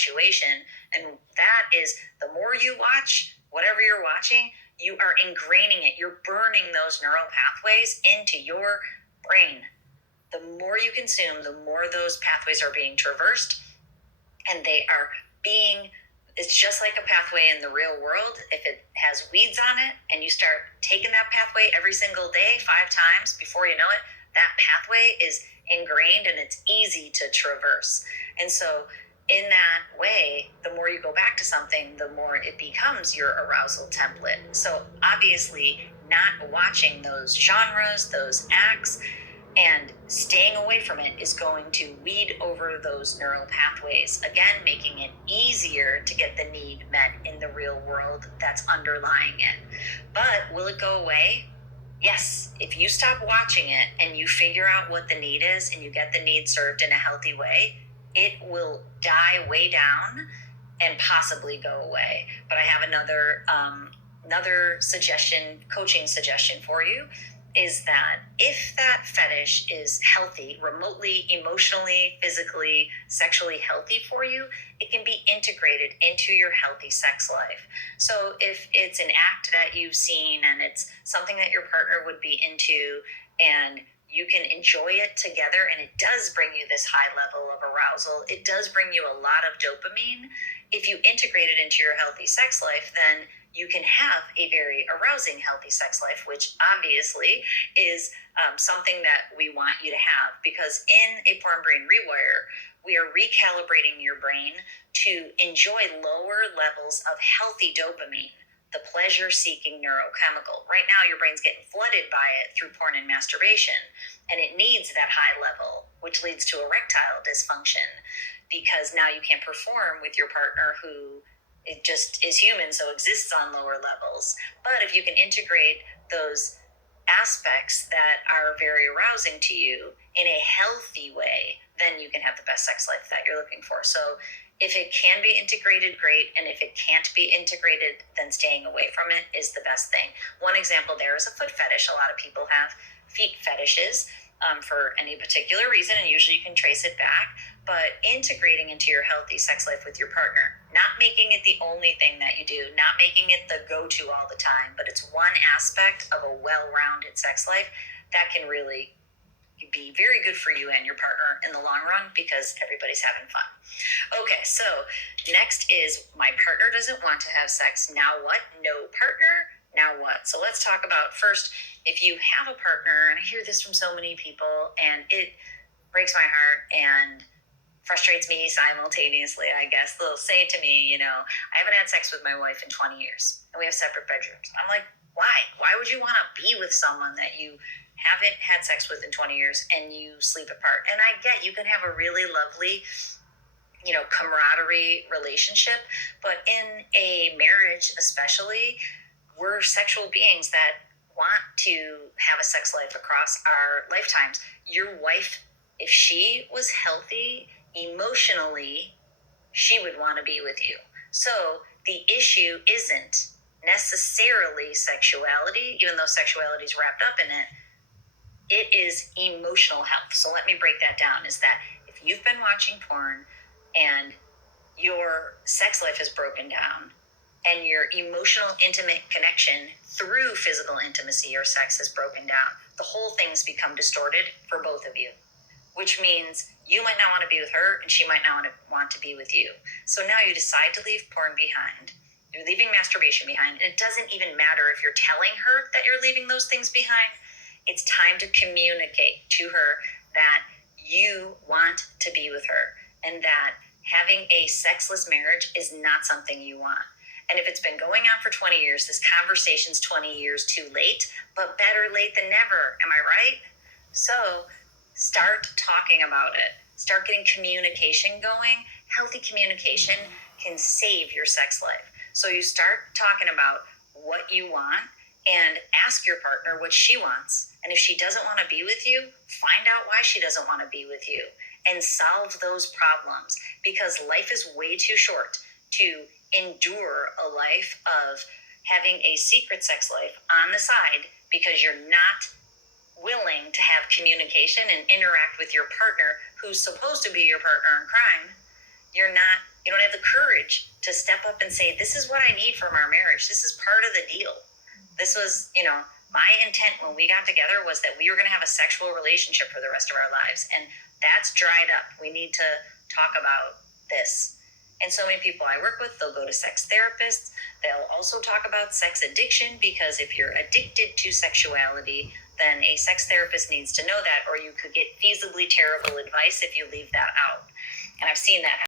perpetuation. And that is, the more you watch whatever you're watching, you are ingraining it. You're burning those neural pathways into your brain. The more you consume, the more those pathways are being traversed, and they are being, it's just like a pathway in the real world. If it has weeds on it and you start taking that pathway every single day 5 times, before you know it, that pathway is ingrained and it's easy to traverse. And so in that way, the more you go back to something, the more it becomes your arousal template. So obviously, not watching those genres, those acts, and staying away from it is going to weed over those neural pathways, again, making it easier to get the need met in the real world that's underlying it. But will it go away? Yes. If you stop watching it and you figure out what the need is and you get the need served in a healthy way, it will die way down and possibly go away. But I have another suggestion, coaching suggestion for you, is that if that fetish is healthy, remotely, emotionally, physically, sexually healthy for you, it can be integrated into your healthy sex life. So if it's an act that you've seen and it's something that your partner would be into and you can enjoy it together, and it does bring you this high level of arousal, it does bring you a lot of dopamine. If you integrate it into your healthy sex life, then you can have a very arousing healthy sex life, which obviously is something that we want you to have, because in a Porn Brain Rewire, we are recalibrating your brain to enjoy lower levels of healthy dopamine, the pleasure-seeking neurochemical. Right now, your brain's getting flooded by it through porn and masturbation, and it needs that high level, which leads to erectile dysfunction, because now you can't perform with your partner who it just is human, so exists on lower levels. But if you can integrate those aspects that are very arousing to you in a healthy way, then you can have the best sex life that you're looking for. So if it can be integrated, great. And if it can't be integrated, then staying away from it is the best thing. One example there is a foot fetish. A lot of people have feet fetishes for any particular reason, and usually you can trace it back. But integrating into your healthy sex life with your partner, not making it the only thing that you do, not making it the go-to all the time, but it's one aspect of a well-rounded sex life that can really be very good for you and your partner in the long run, because everybody's having fun. Okay, so next is, my partner doesn't want to have sex. Now what? No partner. Now what? So let's talk about first, if you have a partner, and I hear this from so many people, and it breaks my heart and frustrates me simultaneously, I guess. They'll say to me, I haven't had sex with my wife in 20 years, and we have separate bedrooms. I'm like, why? Why would you want to be with someone that you haven't had sex with in 20 years and you sleep apart? And I get you can have a really lovely, camaraderie relationship, but in a marriage especially, we're sexual beings that want to have a sex life across our lifetimes. Your wife, if she was healthy emotionally, she would want to be with you. So the issue isn't necessarily sexuality, even though sexuality is wrapped up in it. It is emotional health. So let me break that down, is that if you've been watching porn and your sex life is broken down and your emotional, intimate connection through physical intimacy or sex is broken down, the whole thing's become distorted for both of you, which means you might not want to be with her and she might not want to be with you. So now you decide to leave porn behind. You're leaving masturbation behind. And it doesn't even matter if you're telling her that you're leaving those things behind. It's time to communicate to her that you want to be with her and that having a sexless marriage is not something you want. And if it's been going on for 20 years, this conversation's 20 years too late, but better late than never. Am I right? So start talking about it. Start getting communication going. Healthy communication can save your sex life. So you start talking about what you want and ask your partner what she wants. And if she doesn't want to be with you, find out why she doesn't want to be with you and solve those problems, because life is way too short to endure a life of having a secret sex life on the side because you're not willing to have communication and interact with your partner who's supposed to be your partner in crime. You're not You don't have the courage to step up and say, this is what I need from our marriage. This is part of the deal. This was, my intent when we got together was that we were going to have a sexual relationship for the rest of our lives. And that's dried up. We need to talk about this. And so many people I work with, they'll go to sex therapists. They'll also talk about sex addiction, because if you're addicted to sexuality, then a sex therapist needs to know that, or you could get feasibly terrible advice if you leave that out. And I've seen that